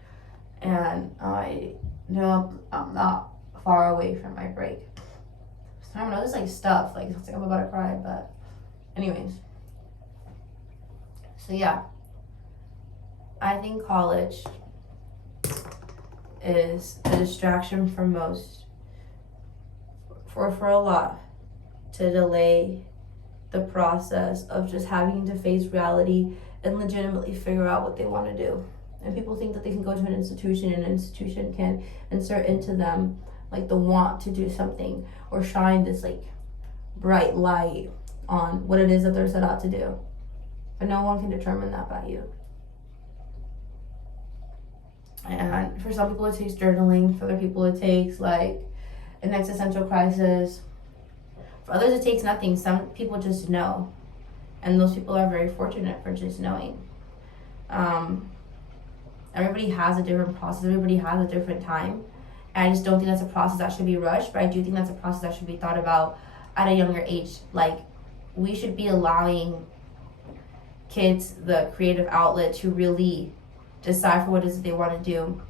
and I know I'm not far away from my break. So I don't know, there's like stuff like it's like I'm about to cry, but anyways. So yeah, I think college is a distraction for most, for a lot, to delay the process of just having to face reality and legitimately figure out what they want to do. And people think that they can go to an institution and an institution can insert into them like the want to do something or shine this like bright light on what it is that they're set out to do. But no one can determine that by you. And for some people it takes journaling, for other people it takes like an existential crisis. For others it takes nothing. Some people just know. And those people are very fortunate for just knowing. Everybody has a different process. Everybody has a different time. And I just don't think that's a process that should be rushed, but I do think that's a process that should be thought about at a younger age. Like, we should be allowing kids the creative outlet to really decide for what it is that they want to do.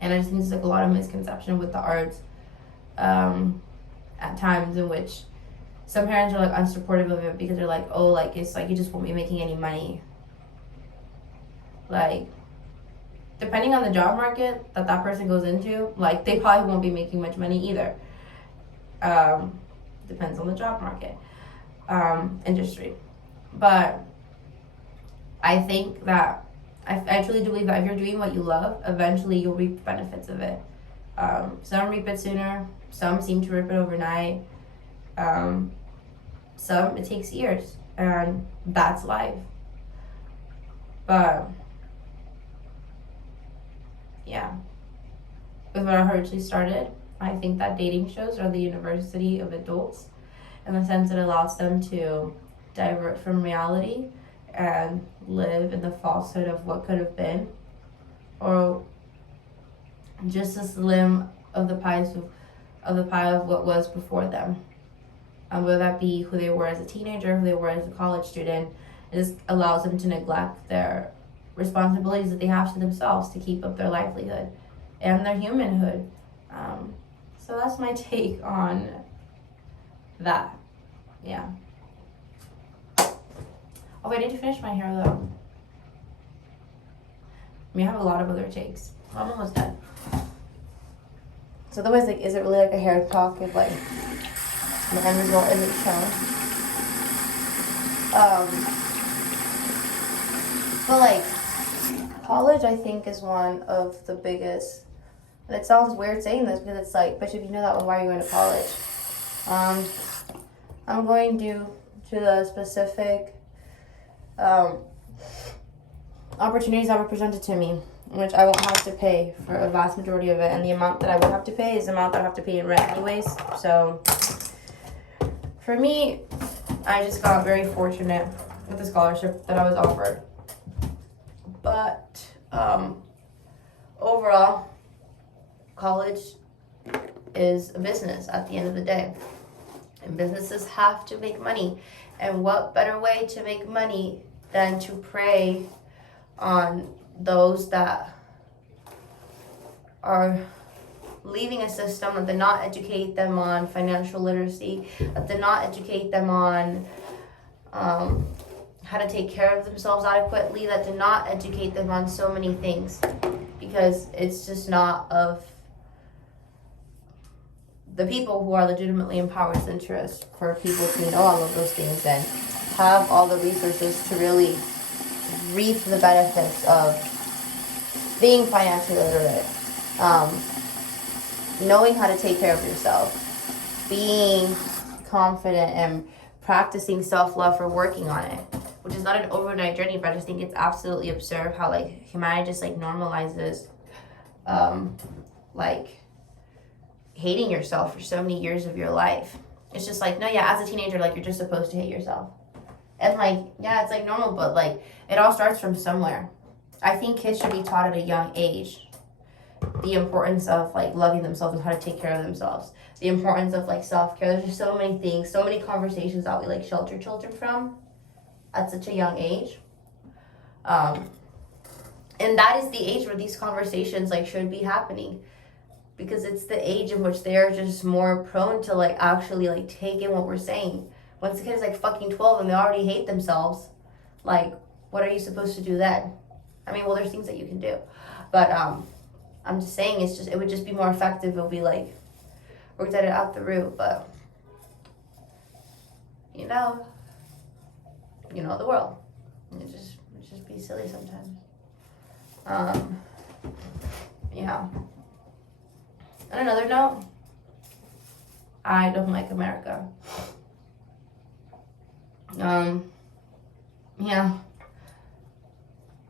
And I just think there's like a lot of misconception with the arts at times in which some parents are like unsupportive of it because they're like, oh, like it's like you just won't be making any money. Like, depending on the job market that person goes into, like they probably won't be making much money either. Depends on the job market, industry. But I think that I truly do believe that if you're doing what you love, eventually you'll reap the benefits of it. Some reap it sooner, some seem to reap it overnight. Some it takes years, and that's life. But yeah, with what I originally started, I think that dating shows are the university of adults in the sense it allows them to divert from reality and live in the falsehood of what could have been, or just a slim of the pie of what was before them. Whether that be who they were as a teenager, who they were as a college student, it just allows them to neglect their responsibilities that they have to themselves to keep up their livelihood and their humanhood. So that's my take on that. Yeah. Oh, wait, I need to finish my hair though. I mean, I have a lot of other takes. I'm almost done. So otherwise, like, is it really like a hair talk if like the end result isn't shown? But like, college I think is one of the biggest, and it sounds weird saying this because it's like, but if you know that one, why are you going to college? I'm going to the specific opportunities that were presented to me, which I won't have to pay for a vast majority of it, and the amount that I would have to pay is the amount that I have to pay in rent anyways. So for me, I just got very fortunate with the scholarship that I was offered. But overall, college is a business at the end of the day, and businesses have to make money. And what better way to make money than to prey on those that are leaving a system that did not educate them on financial literacy, that did not educate them on how to take care of themselves adequately, that did not educate them on so many things, because it's just not of the people who are legitimately in power's interest for people to know all of those things and have all the resources to really reap the benefits of being financially literate, knowing how to take care of yourself, being confident, and practicing self-love or working on it, which is not an overnight journey, but I just think it's absolutely absurd how like humanity just like normalizes like hating yourself for so many years of your life. It's just like, no, yeah, as a teenager, like you're just supposed to hate yourself. And like, yeah, it's like normal, but like it all starts from somewhere. I think kids should be taught at a young age the importance of like loving themselves and how to take care of themselves. The importance of like self-care. There's just so many things, so many conversations that we like shelter children from at such a young age. And that is the age where these conversations like should be happening, because it's the age in which they're just more prone to like actually like take in what we're saying. Once the kid is like fucking 12 and they already hate themselves, like what are you supposed to do then? I mean, well, there's things that you can do, but I'm just saying it would just be more effective if we like worked at it out the root. But you know the world. It just be silly sometimes. Yeah. On another note, I don't like America. Yeah.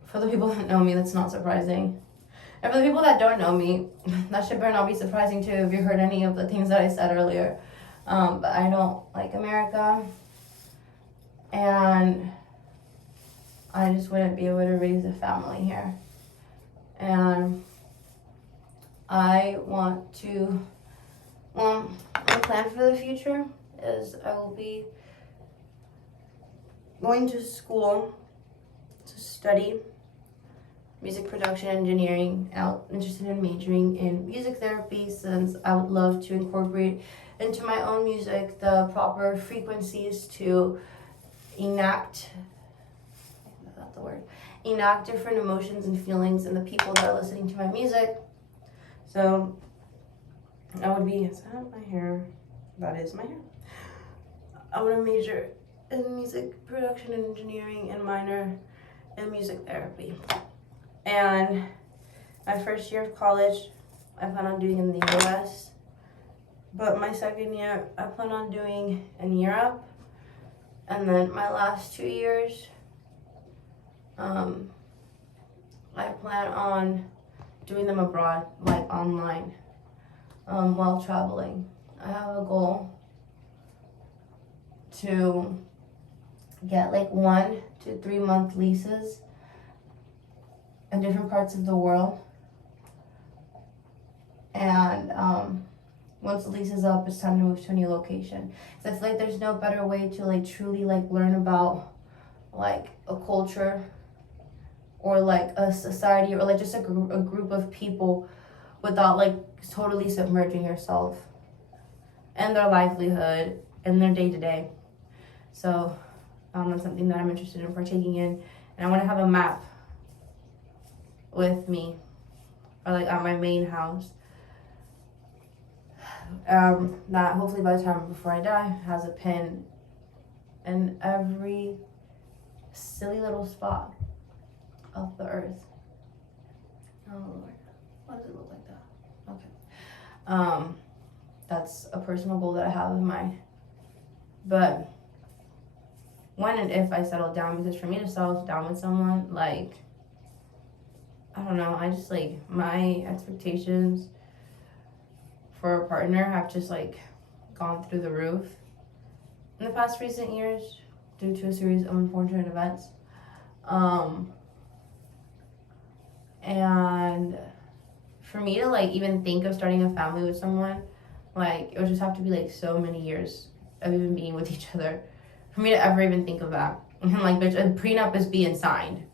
For the people that know me, that's not surprising. And for the people that don't know me, that shit better not be surprising too if you heard any of the things that I said earlier. But I don't like America. And I just wouldn't be able to raise a family here. And I want to, my plan for the future is I will be going to school to study music production engineering. I'm interested in majoring in music therapy, since I would love to incorporate into my own music the proper frequencies to enact different emotions and feelings in the people that are listening to my music. So I would be, is that my hair? That is my hair. I want to major in music production and engineering and minor in music therapy. And my first year of college, I plan on doing in the US. But my second year, I plan on doing in Europe. And then my last 2 years, I plan on doing them abroad, like online, while traveling. I have a goal to get like 1 to 3 month leases in different parts of the world. And once the lease is up, it's time to move to a new location. So I feel like there's no better way to like truly like learn about like a culture or like a society or like just a group of people without like totally submerging yourself and their livelihood and their day-to-day. So that's something that I'm interested in partaking in. And I want to have a map with me, or like at my main house, that hopefully by the time before I die has a pin in every silly little spot of the earth. Oh Lord, why does it look like that? Okay. That's a personal goal that I have in mind. But when and if I settle down, because for me to settle down with someone, like, I don't know, I just like, my expectations for a partner have just like gone through the roof in the past recent years due to a series of unfortunate events. And for me to like even think of starting a family with someone, like it would just have to be like so many years of even being with each other for me to ever even think of that. And like, bitch, a prenup is being signed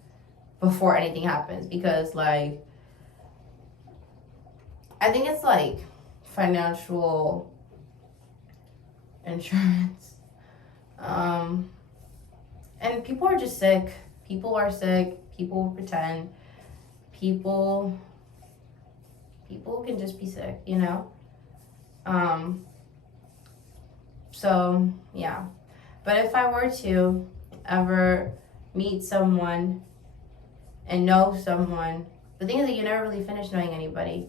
before anything happens, because like I think it's like financial insurance. And people are just sick. People are sick. People pretend. People can just be sick, you know? So, yeah. But if I were to ever meet someone and know someone, the thing is that you never really finish knowing anybody.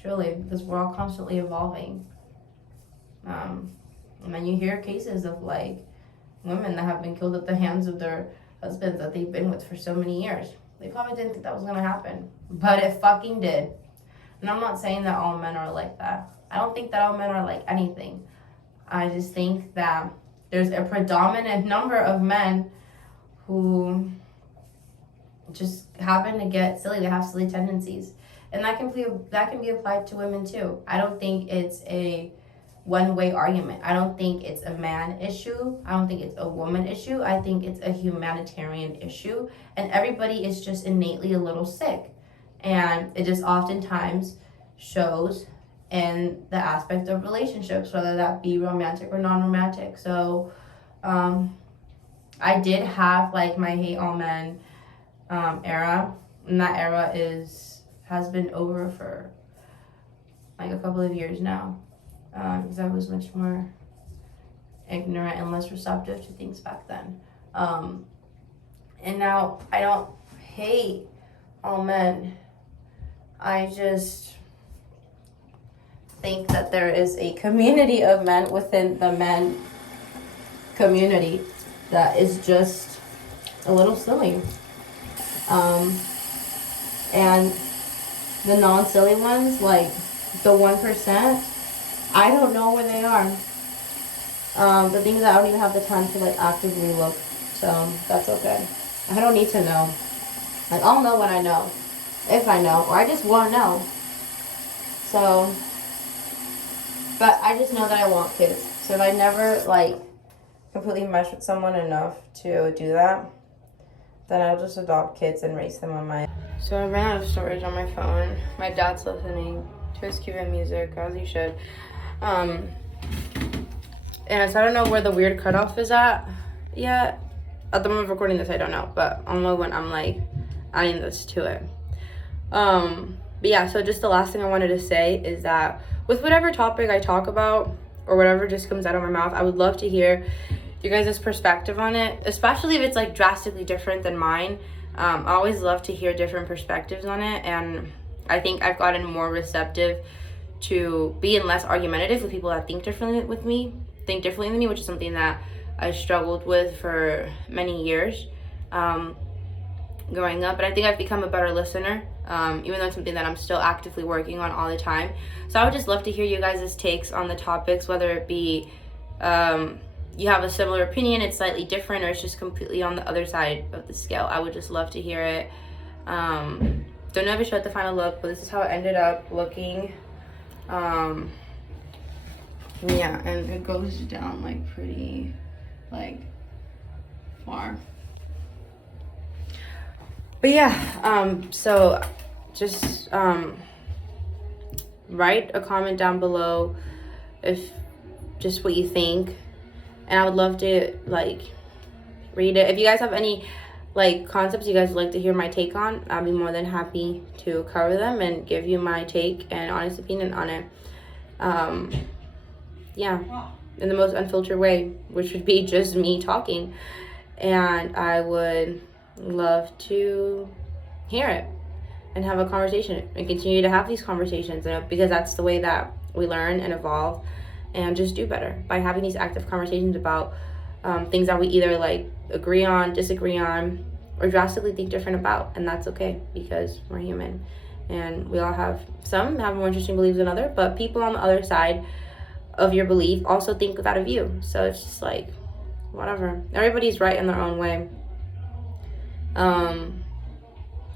Truly, because we're all constantly evolving. And then you hear cases of like women that have been killed at the hands of their husbands that they've been with for so many years. They probably didn't think that was gonna happen, but it fucking did. And I'm not saying that all men are like that. I don't think that all men are like anything. I just think that there's a predominant number of men who just happen to get silly. They have silly tendencies. And that can be applied to women too. I don't think it's a one-way argument. I don't think it's a man issue. I don't think it's a woman issue. I think it's a humanitarian issue. And everybody is just innately a little sick. And it just oftentimes shows in the aspect of relationships, whether that be romantic or non-romantic. So I did have like my hate all men era. And that era has been over for like a couple of years now. Because I was much more ignorant and less receptive to things back then. And now I don't hate all men. I just think that there is a community of men within the men community that is just a little silly. And the non-silly ones, like the 1%, I don't know where they are. The thing is, I don't even have the time to like actively look, so that's okay. I don't need to know. Like, I'll know when I know, if I know, or I just won't know. So, but I just know that I want kids. So if I never like completely mesh with someone enough to do that, then I'll just adopt kids and raise them on my. So I ran out of storage on my phone. My dad's listening to his Cuban music, as he should. And so I don't know where the weird cutoff is at yet. At the moment of recording this, I don't know, but I'll know when I'm like adding this to it. But yeah, so just the last thing I wanted to say is that with whatever topic I talk about or whatever just comes out of my mouth, I would love to hear you guys' perspective on it, especially if it's like drastically different than mine. I always love to hear different perspectives on it, and I think I've gotten more receptive to being less argumentative with people that think differently than me, which is something that I struggled with for many years growing up. But I think I've become a better listener, even though it's something that I'm still actively working on all the time. So I would just love to hear you guys' takes on the topics, whether it be you have a similar opinion, it's slightly different, or it's just completely on the other side of the scale. I would just love to hear it. Don't know if I showed the final look, but this is how it ended up looking. Yeah, and it goes down like pretty like far. But yeah, so just write a comment down below if just what you think, and I would love to like read it. If you guys have any like concepts you guys would like to hear my take on, I'll be more than happy to cover them and give you my take and honest opinion on it. Yeah, in the most unfiltered way, which would be just me talking. And I would love to hear it and have a conversation and continue to have these conversations, because that's the way that we learn and evolve and just do better, by having these active conversations about things that we either like agree on, disagree on, or drastically think different about. And that's okay, because we're human and we all have more interesting beliefs than others, but people on the other side of your belief also think that of you. So it's just like whatever, everybody's right in their own way. And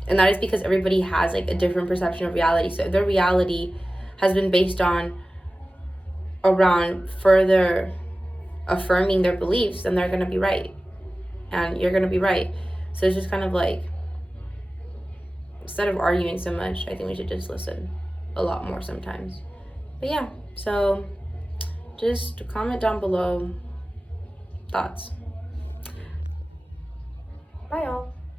that is because everybody has like a different perception of reality. So their reality has been based around further affirming their beliefs, then they're going to be right. And you're going to be right. So it's just kind of like, instead of arguing so much, I think we should just listen a lot more sometimes. But yeah, so just comment down below thoughts.